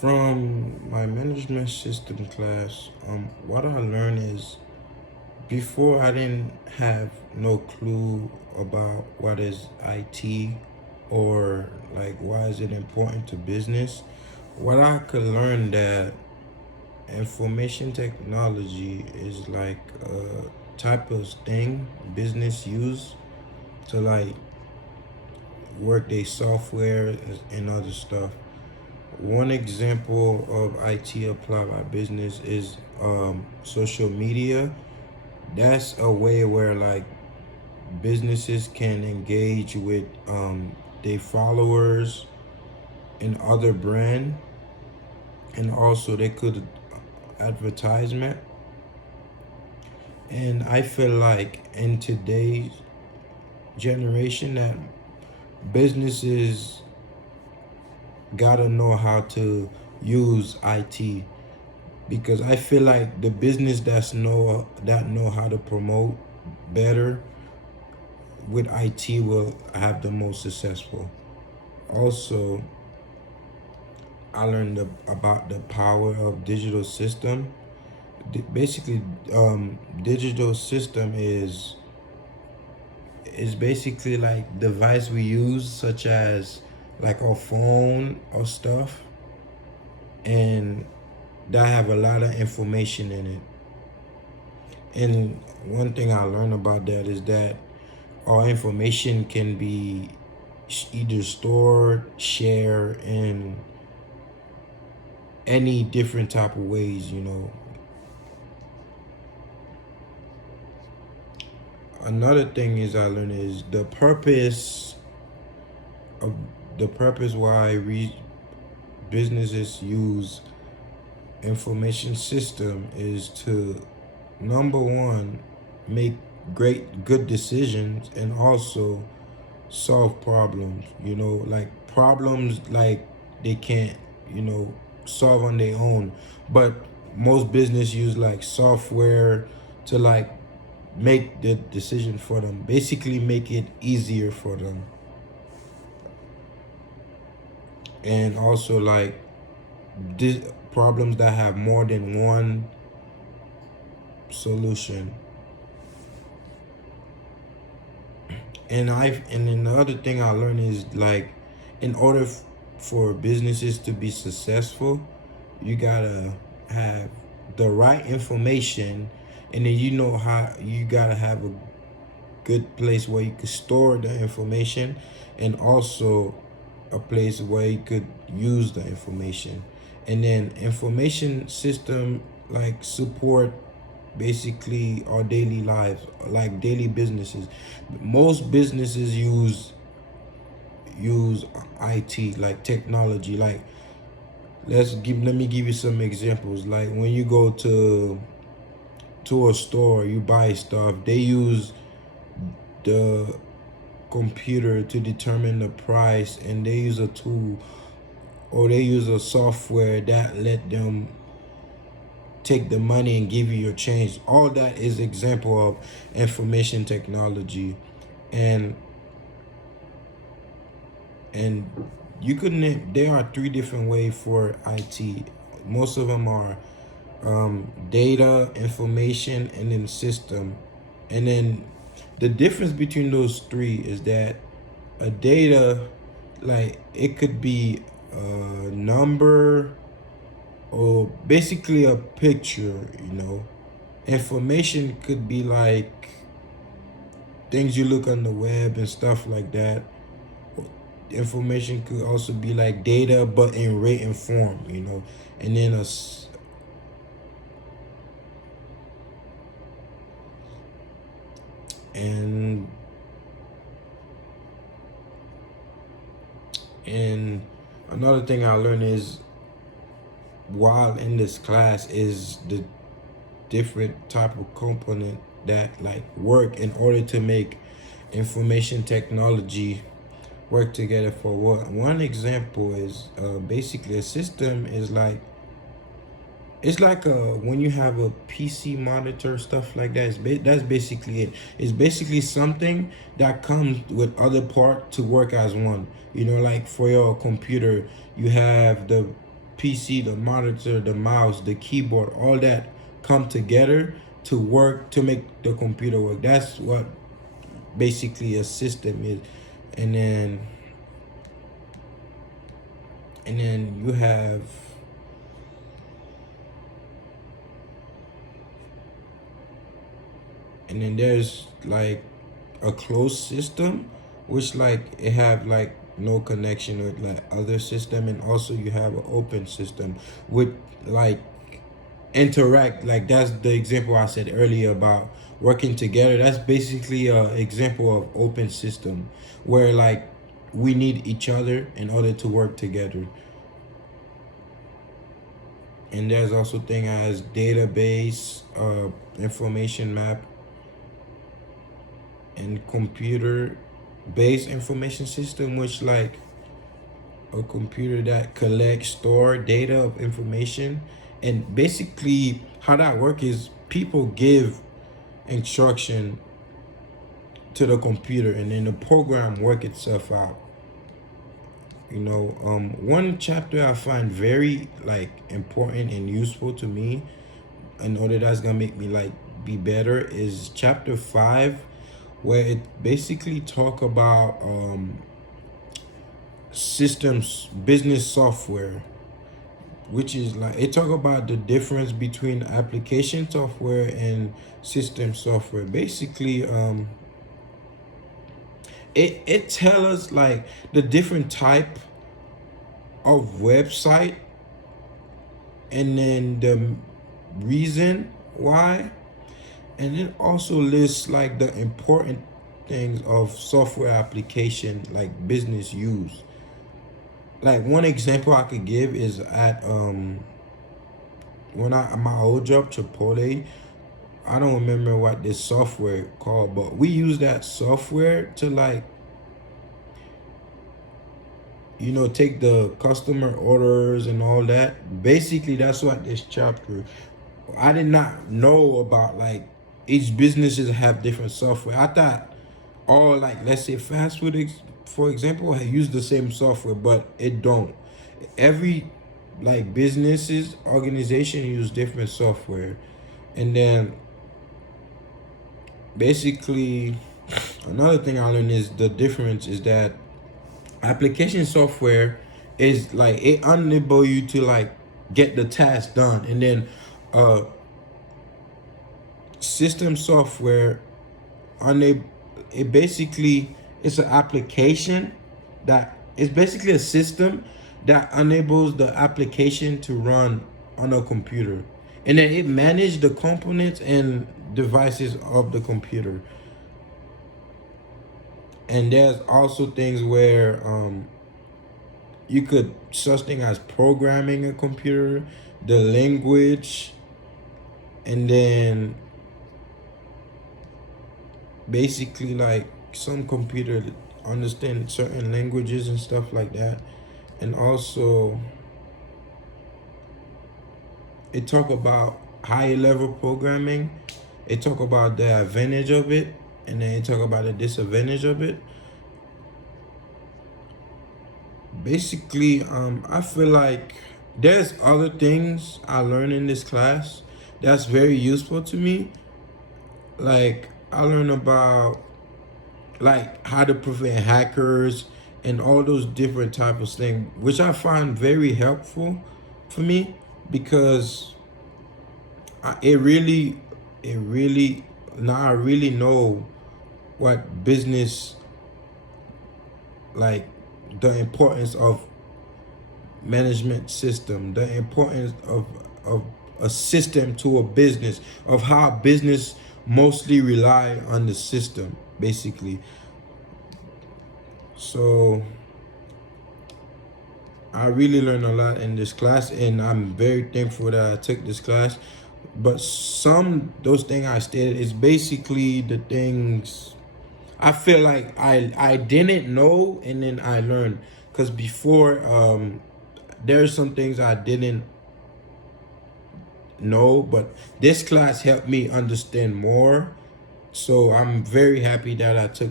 From my management system class, what I learned is before I didn't have no clue about what is IT or like why is it important to business. What I could learn that information technology is like a type of thing business use to like work their software and other stuff. One example of IT applied by business is social media. That's a way where like businesses can engage with their followers and other brand, and also they could advertisement. And I feel like in today's generation that businesses gotta know how to use IT, because I feel like the business that know how to promote better with IT will have the most successful. Also, I learned about the power of digital system. Basically, digital system is basically like device we use, such as like our phone or stuff, and that have a lot of information in it. And one thing I learned about that is that all information can be either stored, shared in any different type of ways. Another thing is I learned is of the purpose why businesses use information system is to, number one, make good decisions, and also solve problems. Like problems like they can't, solve on their own. But most business use like software to like make the decision for them. Basically make it easier for them. And also like this problems that have more than one solution. And then the other thing I learned is like, in order for businesses to be successful, you gotta have the right information, and then how you gotta have a good place where you could store the information, and also a place where you could use the information. And then information system like support basically our daily lives, like daily businesses. Most businesses use IT, like technology. Like let me give you some examples. Like when you go to a store, you buy stuff, they use the computer to determine the price, and they use a tool or they use a software that let them take the money and give you your change. All that is example of information technology. And and you could name, there are three different ways for IT. Most of them are data, information, and then system. And then the difference between those three is that a data, like it could be a number or basically a picture. Information could be like things you look on the web and stuff like that. Information could also be like data but in written form. And then and and another thing I learned is, while in this class, is the different type of component that like work in order to make information technology work together for what. One example is basically a system is like, it's like when you have a PC monitor, stuff like that. That's basically it. It's basically something that comes with other part to work as one. Like for your computer, you have the PC, the monitor, the mouse, the keyboard, all that come together to work to make the computer work. That's what basically a system is. And then you have there's like a closed system, which like it have like no connection with like other system, and also you have an open system with like interact. Like that's the example I said earlier about working together. That's basically a example of open system where like we need each other in order to work together. And there's also thing as database, information map, and computer based information system, which like a computer that collects, store data of information. And basically how that work is people give instruction to the computer, and then the program work itself out. One chapter I find very like important and useful to me in order that's gonna make me like be better is chapter 5, where it basically talk about systems business software, which is like it talk about the difference between application software and system software. Basically it tell us like the different type of website, and then the reason why, and it also lists like the important things of software application like business use. Like one example I could give is at when I my old job Chipotle, I don't remember what this software called, but we use that software to like take the customer orders and all that. Basically that's what this chapter, I did not know about like each businesses have different software. I thought all like let's say fast food for example use the same software, but it don't. Every like businesses organization use different software. And then basically another thing I learned is the difference is that application software is like it enable you to like get the task done, and then system software unable, it basically it's an application that is basically a system that enables the application to run on a computer, and then it manages the components and devices of the computer. And there's also things where you could such thing as programming a computer, the language, and then basically like some computer understand certain languages and stuff like that. And also it talk about higher level programming. It talk about the advantage of it, and then it talk about the disadvantage of it. Basically I feel like there's other things I learned in this class that's very useful to me. Like I learned about like how to prevent hackers and all those different types of things, which I find very helpful for me, because it really now I really know what business, like the importance of management system, the importance of a system to a business, of how business mostly rely on the system basically. So I really learned a lot in this class, and I'm very thankful that I took this class. But some those things I stated is basically the things I feel like I didn't know, and then I learned. Because before there's some things I didn't know, but this class helped me understand more. So I'm very happy that I took